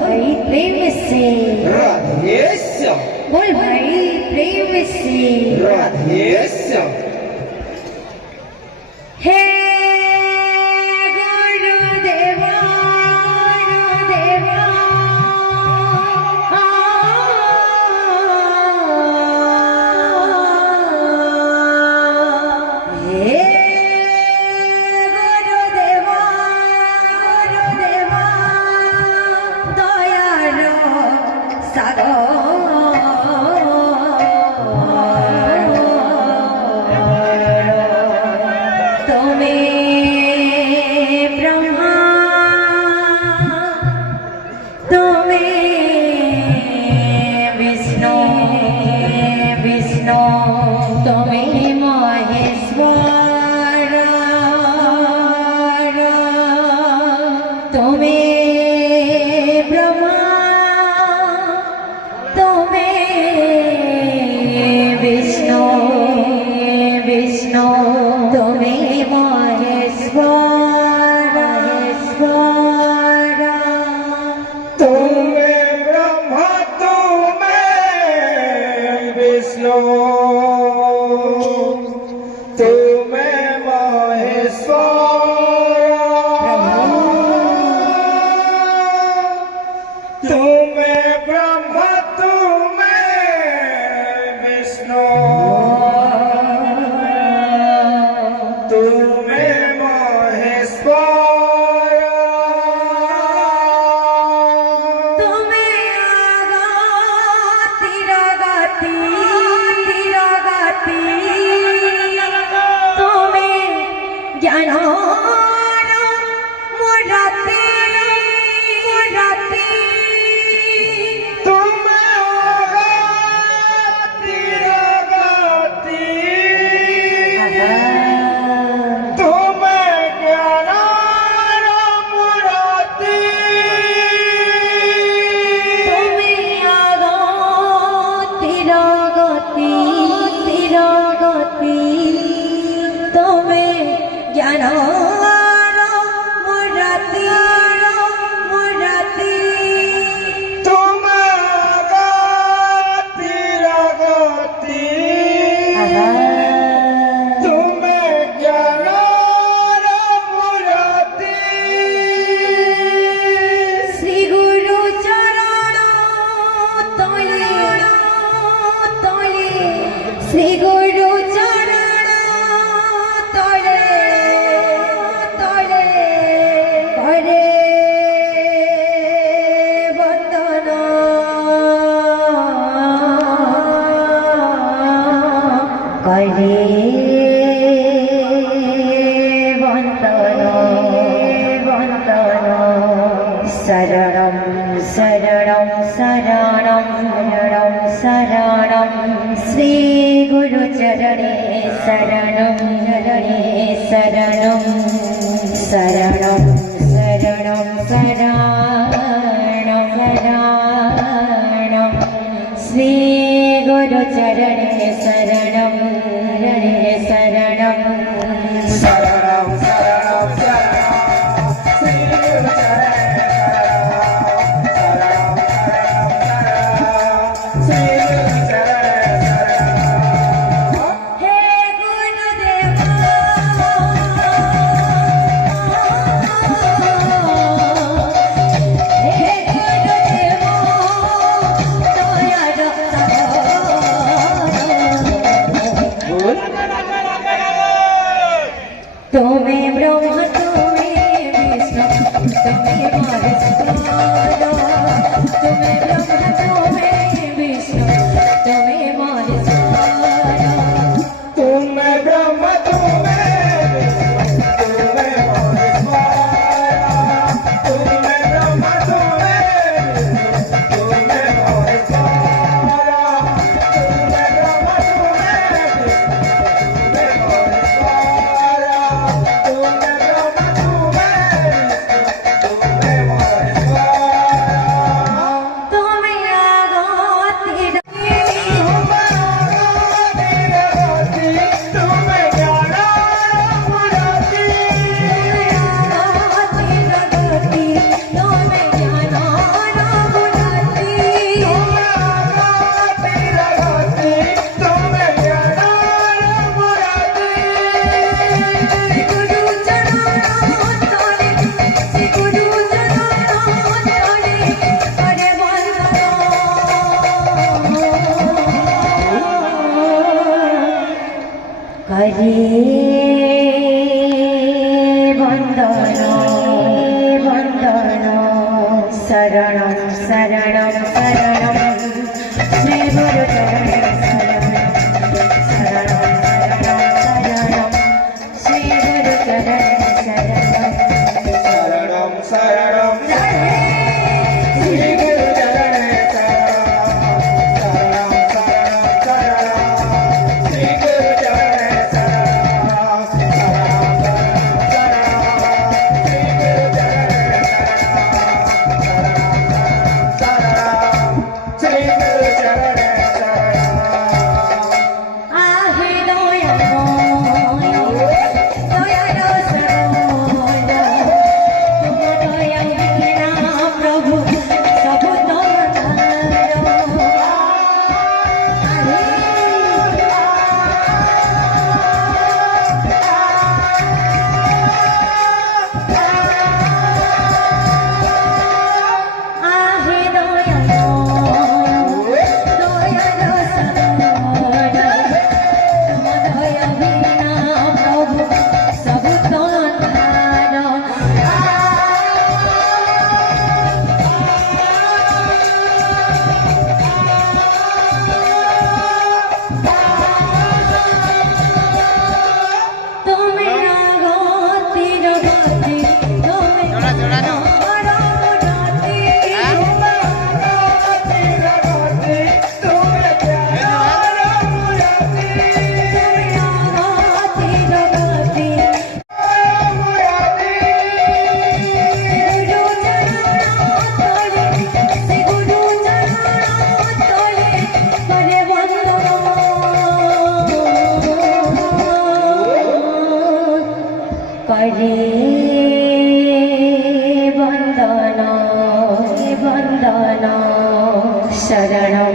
भाई प्रेम से राधेश्याम बोल भाई प्रेम से राधेश्याम हे गुरुदेवा गुरुदेवा हे गुरुदेवा गुरुदेवा दयार शरणं श्री गुरु चरणे शरणं शरणं शरणं शरणं शरणं श्री गुरु चरणे शरणं शरणं तुम्हें ब्रह्म तुम्हें विष्णु तुम्हें महेश्वर तुम्हें ब्रह्म तुम्हें विष्णु तुम्हें महेश्वर तुम्हें ब्रह्म तुम्हें विष्णु तुम्हें महेश्वर तुम्हें ब्रह्म तुम्हें विष्णु तुम्हें महेश्वर तुम्हें ब्रह्म तुम्हें विष्णु तुम्हें महेश्वर शरणं शरणं शरणं श्री गुरुचरणे शरणं शरणं शरणं श्री गुरुचरणे शरणं शरणं शरणं श्री गुरु चरणे शरणं शरणं शरणं श्री गुरु चरणे शरणं श्री गुरु चरणे आहे दयामय दयालो सर्वमय तुम दया बिना प्रभु सब आहे दयामय दयालो सर्वमय तुम दया बिना प्रभु सब তুমি গতি জগতি তুমি करे वंदना शरणं